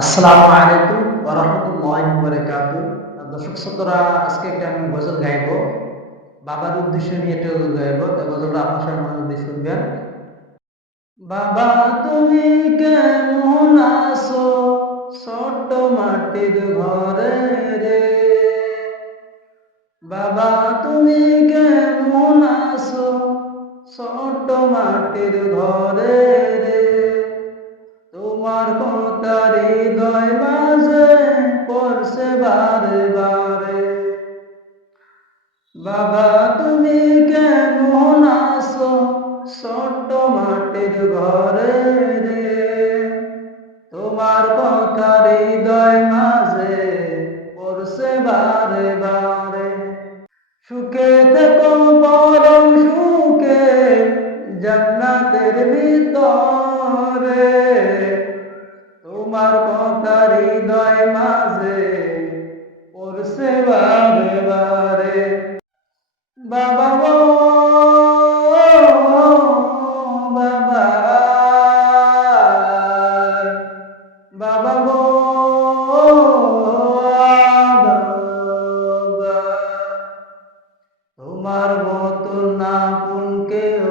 আসসালামু আলাইকুম ওয়া রাহমাতুল্লাহি ওয়া বারাকাতুহু। দর্শক শ্রোতারা, আজকে একটা আমি গজল গাইবো। বাবার উদ্দেশ্যে নিয়ে একটা গজল গাইবো। এই গজলটা আপনার সবাই মনোযোগ দিয়ে শুনবেন। বাবা তুমি কেমন আছো ছোট্ট মাটির ঘরে রে? বাবা তুমি কেমন আছো ছোট্ট মাটির ঘরে রে? তোমার কথা হৃদয় মাঝে পড়ছে বারে বারে। বাবা তুমি কেমন আছো ছোট্ট মাটির ঘরে রে? তোমার কথা হৃদয় মাঝে পড়ছে বারে বারে। সুখে থেকো পরম সুখে জান্নাতের ভিতরে। তোমার কথা হৃদয় মাঝে পড়ছে বারে বারে। বাবা গো বাবা, বাবা গো বাবা, তোমার মতো না কোন কেউ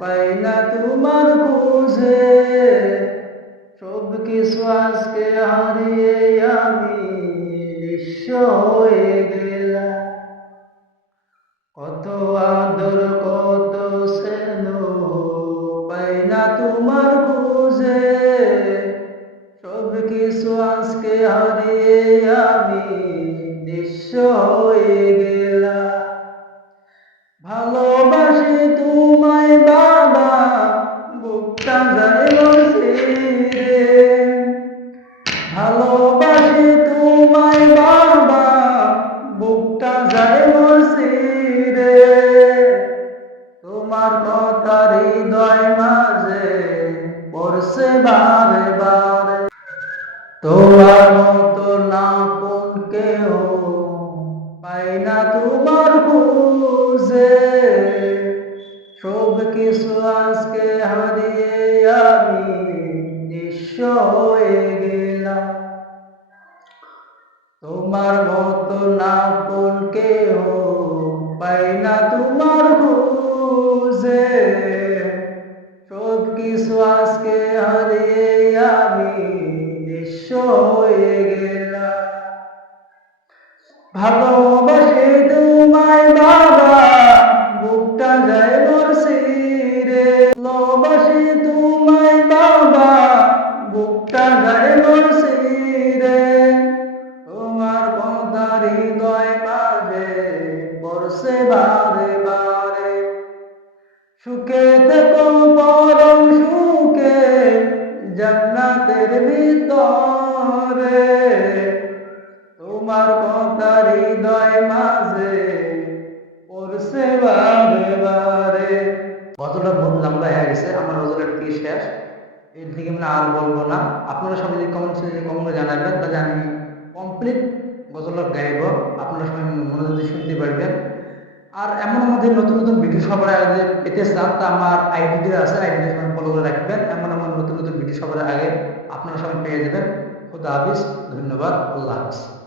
পাই না তোমার খুঁজে। সব কিছু আজকে হারিয়ে আমি নিঃস্ব হয়ে গেলাম। কত আদর কত স্নেহ পাই না তোমার খুঁজে। সব কিছু আজকে হারিয়ে আমি নিঃস্ব হয়ে গেলাম। ভালোবাসি তোমায় বাবা, বুকটা যায় রে। ভালোবাসি তোমায় বাবা, বুকটা যায় রে। তোমার কথা হৃদয় মাঝে পড়ছে বারে বারে। তোমার মতো না কোন কেউ পাই না তোমার খুঁজে। সব কিছু আজকে হারিয়ে আমি নিঃস্ব হয়ে গেলাম। তোমার মতো না কোন কেউ পাই না তোমার খুঁজে। সব কিছু আজকে হারিয়ে আমি নিঃস্ব হয়ে গেলাম। ভালোবাসি তোমায় বাবা, বুকটা যায় রে। ভালোবাসি তোমায় বাবা, বুকটা যায় রে। তোমার কথা হৃদয় মাঝে পড়ছে বারে বারে। সুখে থেকো পরম সুখে জান্নাতের ভিতরে। তোমার কথা হৃদয় মাঝে পড়ছে বারে বারে। গজলটা বহুত লম্বা হয়ে গেছে, আমার গজলের কি শেষ, এর দিকে মানে আর বলবো না। আপনারা সবাই যদি কমেন্টে জানাবেন, তাহলে আমি কমপ্লিট গজলটা গাইব, আপনারা সবাই মনোযোগ দিয়ে শুনতে পারবেন। আর এমন আমাদের নতুন নতুন ভিডিও সবার আগে পেতে চান, তা আমার আইডি আছে, আইডিটা সবাই ফলো করে রাখবেন। এমন আমার নতুন নতুন ভিডিও সবার আগে আপনারা সবাই পেয়ে যাবেন। খুদা হাফিজ, ধন্যবাদ, আল্লাহ হাফিজ।